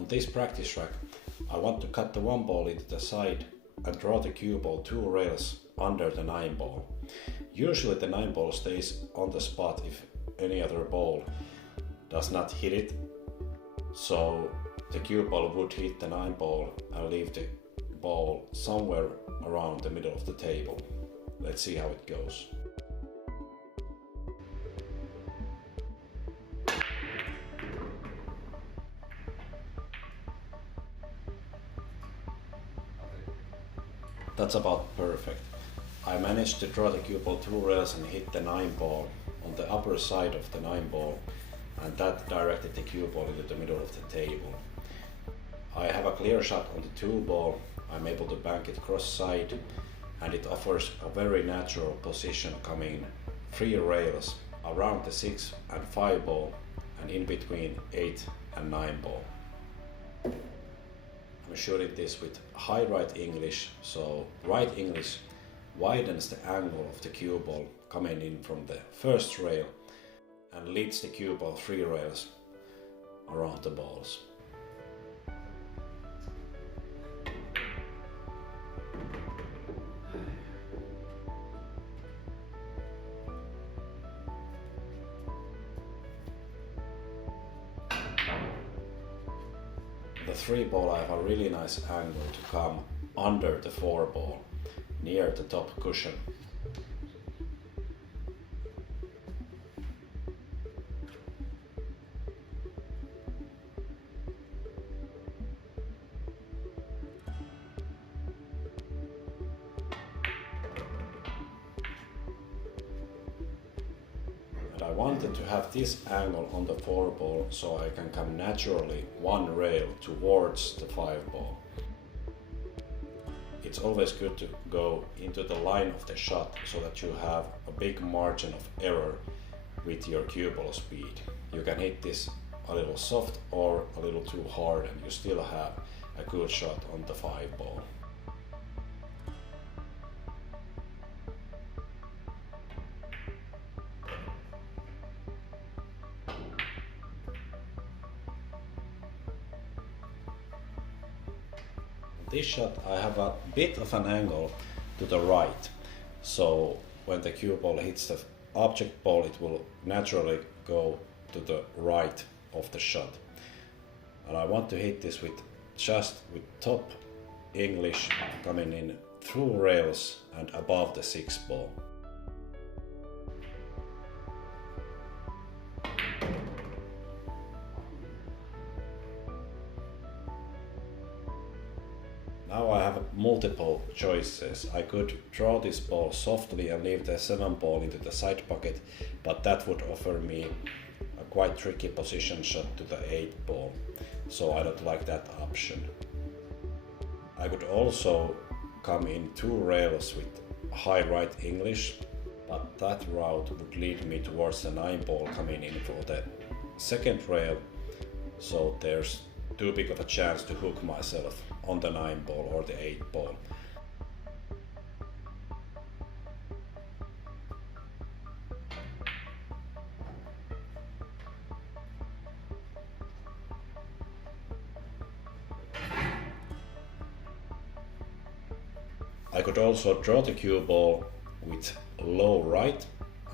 On this practice track, I want to cut the 1 ball into the side and draw the cue ball 2 rails under the 9 ball. Usually the 9 ball stays on the spot if any other ball does not hit it, so the cue ball would hit the 9 ball and leave the ball somewhere around the middle of the table. Let's see how it goes. That's about perfect. I managed to draw the cue ball 2 rails and hit the 9 ball on the upper side of the 9 ball, and that directed the cue ball into the middle of the table. I have a clear shot on the 2 ball. I'm able to bank it cross side, and it offers a very natural position coming 3 rails around the 6 and 5 ball and in between 8 and 9 ball. I'm shooting this with high right English, so right English widens the angle of the cue ball coming in from the first rail and leads the cue ball 3 rails around the balls. The 3 ball, I have a really nice angle to come under the 4 ball, near the top cushion. I wanted to have this angle on the 4 ball so I can come naturally 1 rail towards the 5 ball. It's always good to go into the line of the shot so that you have a big margin of error with your cue ball speed. You can hit this a little soft or a little too hard and you still have a good shot on the 5 ball. This shot I have a bit of an angle to the right, so when the cue ball hits the object ball it will naturally go to the right of the shot. And I want to hit this with top English coming in through rails and above the 6 ball. Now I have multiple choices. I could draw this ball softly and leave the 7 ball into the side pocket, but that would offer me a quite tricky position shot to the 8 ball, so I don't like that option. I could also come in 2 rails with high right English, but that route would lead me towards the 9 ball coming in for the 2nd rail, so there's too big of a chance to hook myself on the 9 ball or the 8 ball. I could also draw the cue ball with low right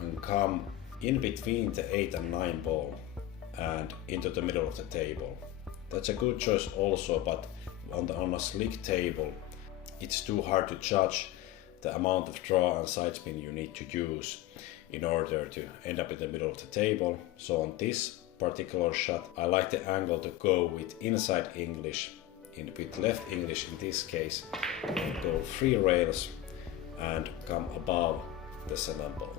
and come in between the 8 and 9 ball and into the middle of the table. That's a good choice also, but on a slick table it's too hard to judge the amount of draw and side spin you need to use in order to end up in the middle of the table. So on this particular shot I like the angle to go with inside English, with left English in this case, and go 3 rails and come above the 7 ball.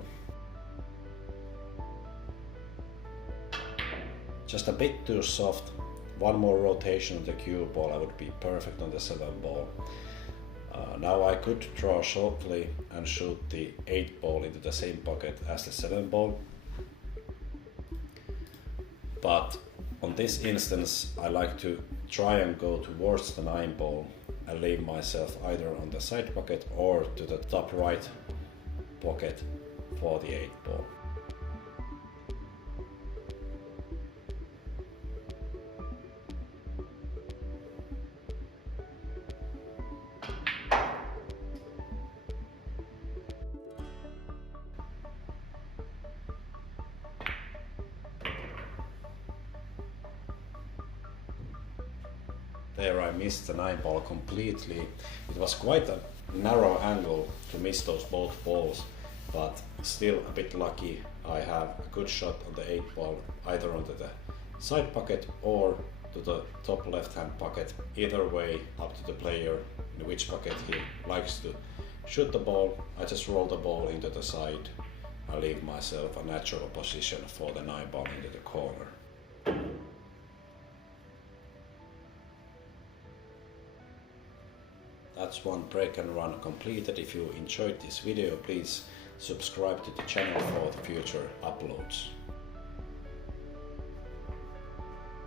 Just a bit too soft. 1 more rotation of the cue ball, I would be perfect on the 7 ball. Now I could draw shortly and shoot the 8 ball into the same pocket as the 7 ball. But on this instance I like to try and go towards the 9 ball and leave myself either on the side pocket or to the top right pocket for the 8 ball. There I missed the 9 ball completely. It was quite a narrow angle to miss those both balls, but still a bit lucky. I have a good shot on the 8 ball, either onto the side pocket or to the top left hand pocket. Either way, up to the player in which pocket he likes to shoot the ball. I just roll the ball into the side. I leave myself a natural position for the 9 ball into the corner. That's one break and run completed. If you enjoyed this video, please subscribe to the channel for the future uploads.